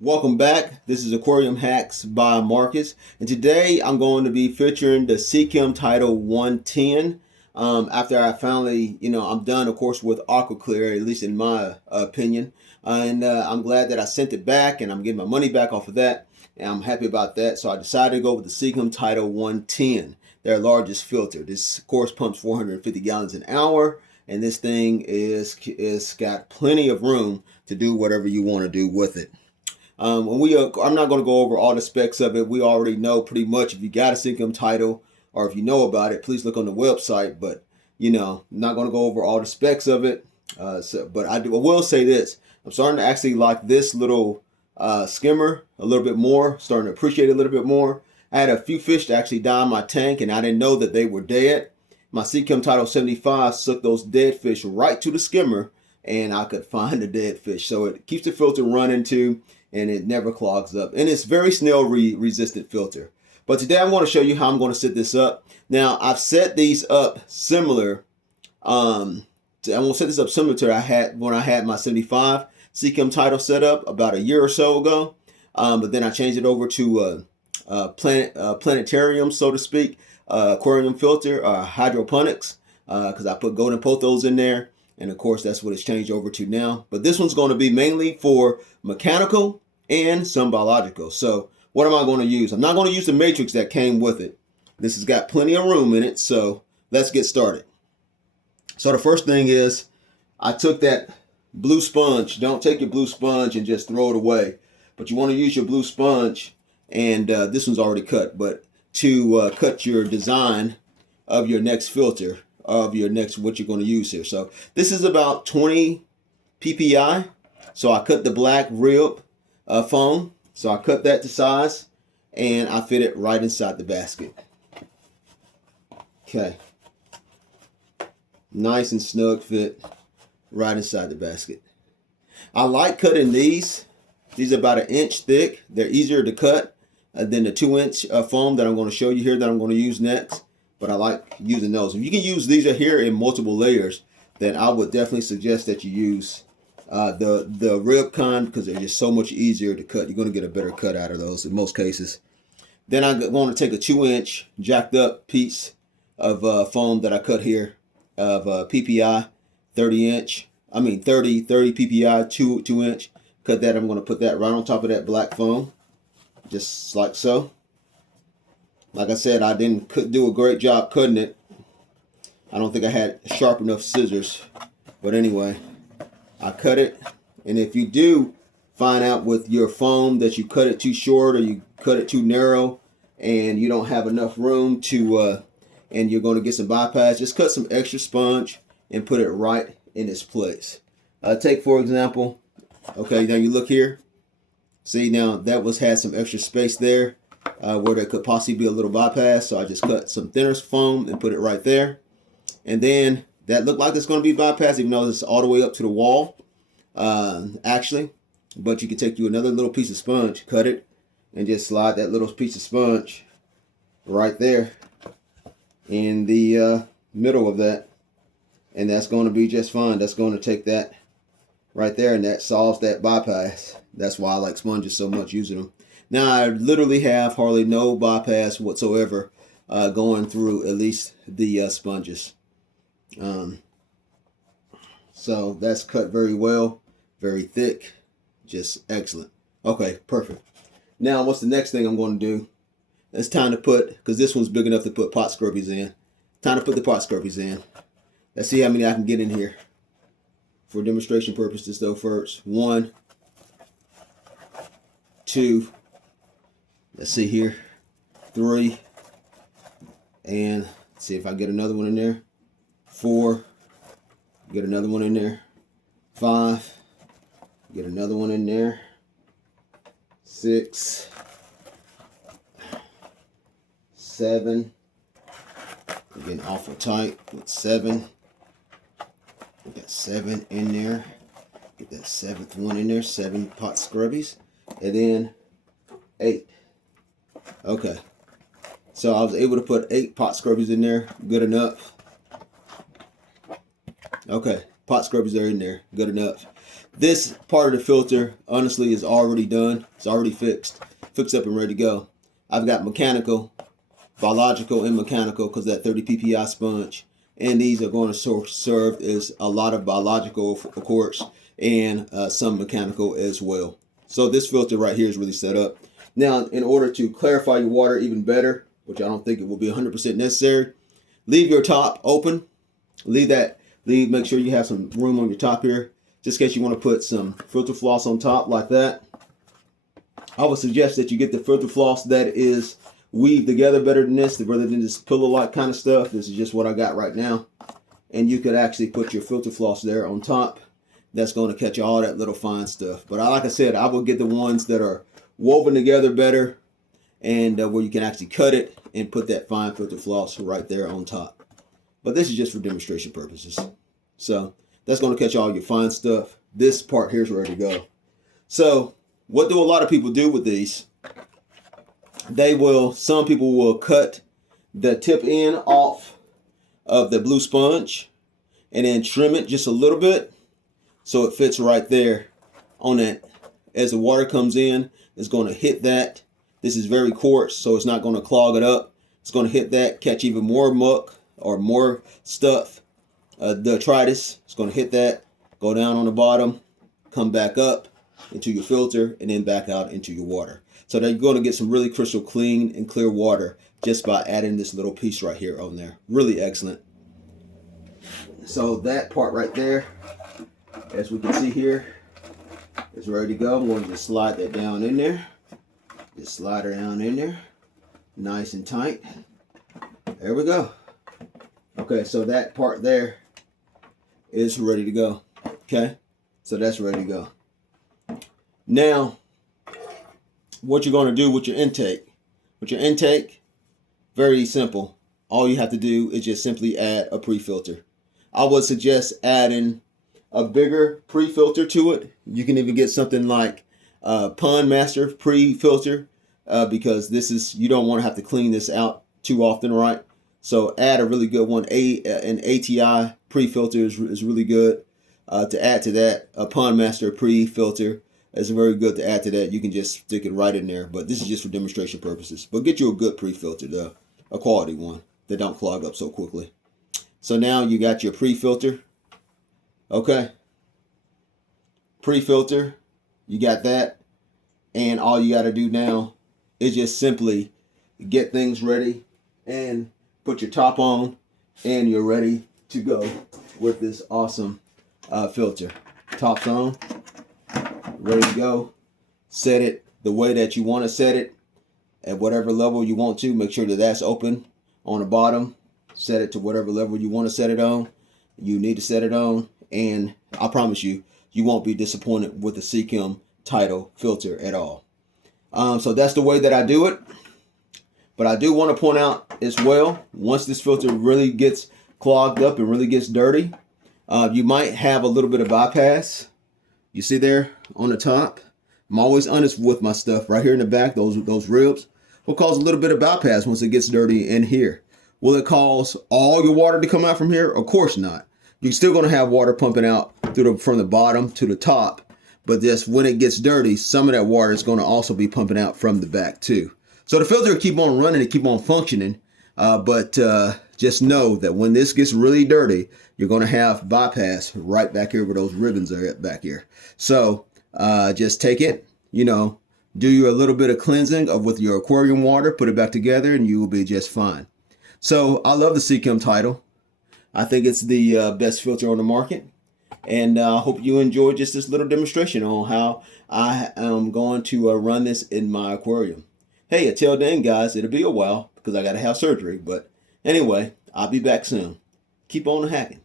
Welcome back. This is Aquarium Hacks by Marcus, and today I'm going to be featuring the Seachem Tidal 110. After I finally, I'm done, of course, with Aqua Clear, at least in my opinion, and I'm glad that I sent it back, and I'm getting my money back off of that, and I'm happy about that. So I decided to go with the Seachem Tidal 110, their largest filter. This, of course, pumps 450 gallons an hour, and this thing is got plenty of room to do whatever you want to do with it. I'm not going to go over all the specs of it. We already know pretty much. If you got a Seachem Tidal or if you know about it, please look on the website. But I'm not going to go over all the specs of it. But I will say this: I'm starting to actually like this little skimmer a little bit more. Starting to appreciate it a little bit more. I had a few fish that actually die in my tank, and I didn't know that they were dead. My Seachem Tidal 75 sucked those dead fish right to the skimmer, and I could find the dead fish. So it keeps the filter running too, and it never clogs up, and it's very snail resistant filter. But today I'm going to show you how I'm going to set this up. Now I've set these up similar. I'm going to set this up similar to I had when I had my 75 Seachem Tidal set up about a year or so ago. But then I changed it over to planetarium, so to speak, aquarium filter, hydroponics, because I put golden pothos in there. And of course, that's what it's changed over to now. But this one's going to be mainly for mechanical and some biological. So what am I going to use? I'm not going to use the matrix that came with it. This has got plenty of room in it. So let's get started. So the first thing is I took that blue sponge. Don't take your blue sponge and just throw it away. But you want to use your blue sponge. And this one's already cut. But to cut your design of your next filter, of your next what you're going to use here. So this is about 20 ppi. So I cut the black rib foam. So I cut that to size and I fit it right inside the basket. Okay. Nice and snug fit right inside the basket. I like cutting these. These are about 1 inch thick. They're easier to cut than the 2-inch foam that I'm going to show you here that I'm going to use next. But I like using those. If you can use these here in multiple layers, then I would definitely suggest that you use the rib kind, because they're just so much easier to cut. You're going to get a better cut out of those in most cases. Then I'm going to take a 2-inch jacked up piece of foam that I cut here of PPI 30 PPI 2 inch. Cut that. I'm going to put that right on top of that black foam, just like so. Like I said, I didn't do a great job cutting it. I don't think I had sharp enough scissors. But anyway, I cut it. And if you do find out with your foam that you cut it too short or you cut it too narrow and you don't have enough room to, and you're going to get some bypass, just cut some extra sponge and put it right in its place. Take, for example, okay, now you look here. See, now that had some extra space there. Where there could possibly be a little bypass. So I just cut some thinner foam and put it right there. And then that looked like it's going to be bypassed, even though it's all the way up to the wall, actually. But you can take you another little piece of sponge, cut it, and just slide that little piece of sponge right there in the middle of that. And that's going to be just fine. That's going to take that right there, and that solves that bypass. That's why I like sponges so much, using them. Now I literally have hardly no bypass whatsoever going through at least the sponges. So that's cut very well, very thick, just excellent. Okay, perfect. Now what's the next thing I'm going to do? It's time to put, because this one's big enough to put pot scrubbies in. Time to put the pot scrubbies in. Let's see how many I can get in here. For demonstration purposes though, first. 1, 2, let's see here, 3, and let's see if I get another one in there. 4, get another one in there. 5, get another one in there. 6, 7, I'm getting awful tight with 7. We got 7 in there. Get that 7th one in there. 7 pot scrubbies, and then 8. Okay, so I was able to put 8 pot scrubbies in there. Good enough. Okay, pot scrubbies are in there. Good enough. This part of the filter, honestly, is already done. It's already fixed up and ready to go. I've got mechanical, biological, and mechanical because that 30 ppi sponge. And these are going to serve as a lot of biological, of course, and some mechanical as well. So this filter right here is really set up. Now, in order to clarify your water even better, which I don't think it will be 100% necessary, leave your top open. Make sure you have some room on your top here, just in case you want to put some filter floss on top like that. I would suggest that you get the filter floss that is weaved together better than this, rather than this pillow-like kind of stuff. This is just what I got right now. And you could actually put your filter floss there on top. That's going to catch all that little fine stuff. But like I said, I will get the ones that are woven together better, and where you can actually cut it and put that fine filter floss right there on top. But this is just for demonstration purposes. So that's going to catch all your fine stuff. This part here is ready to go. So what do a lot of people do with these? Some people will cut the tip end off of the blue sponge and then trim it just a little bit so it fits right there on that. As the water comes in, it's going to hit that. This is very coarse, so it's not going to clog it up. It's going to hit that, catch even more muck or more stuff. Detritus, it's going to hit that, go down on the bottom, come back up into your filter, and then back out into your water. So that you're going to get some really crystal clean and clear water just by adding this little piece right here on there. Really excellent. So that part right there, as we can see here, is ready to go. I'm going to just slide that down in there. Just slide it down in there, nice and tight. There we go. Okay, so that part there is ready to go. Okay, so that's ready to go. Now, what you're going to do with your intake. With your intake, very simple. All you have to do is just simply add a pre-filter. I would suggest adding a bigger pre-filter to it. You can even get something like Pond Master pre-filter because you don't want to have to clean this out too often, right? So add a really good one. An ATI pre-filter is really good to add to that. A Pond Master pre-filter is very good to add to that. You can just stick it right in there, but this is just for demonstration purposes. But get you a good pre-filter though, a quality one that don't clog up so quickly. So now you got your pre-filter. Okay, pre-filter, you got that, and all you got to do now is just simply get things ready and put your top on, and you're ready to go with this awesome filter. Top's on, ready to go. Set it the way that you want to set it, at whatever level you want to. Make sure that that's open on the bottom. Set it to whatever level you want to set it on. You need to set it on, and I promise you, you won't be disappointed with the Seachem Tidal filter at all. So that's the way that I do it. But I do want to point out as well, once this filter really gets clogged up and really gets dirty, you might have a little bit of bypass. You see there on the top? I'm always honest with my stuff. Right here in the back, those ribs will cause a little bit of bypass once it gets dirty in here. Will it cause all your water to come out from here? Of course not. You're still going to have water pumping out from the bottom to the top, but just when it gets dirty, some of that water is going to also be pumping out from the back too. So the filter will keep on running and keep on functioning, but just know that when this gets really dirty, you're going to have bypass right back here where those ribbons are at back here. So just take it, do you a little bit of cleansing with your aquarium water, put it back together, and you will be just fine. So I love the Seachem Tidal. I think it's the best filter on the market. And I hope you enjoyed just this little demonstration on how I am going to run this in my aquarium. Hey, until then, guys, it'll be a while because I got to have surgery. But anyway, I'll be back soon. Keep on hacking.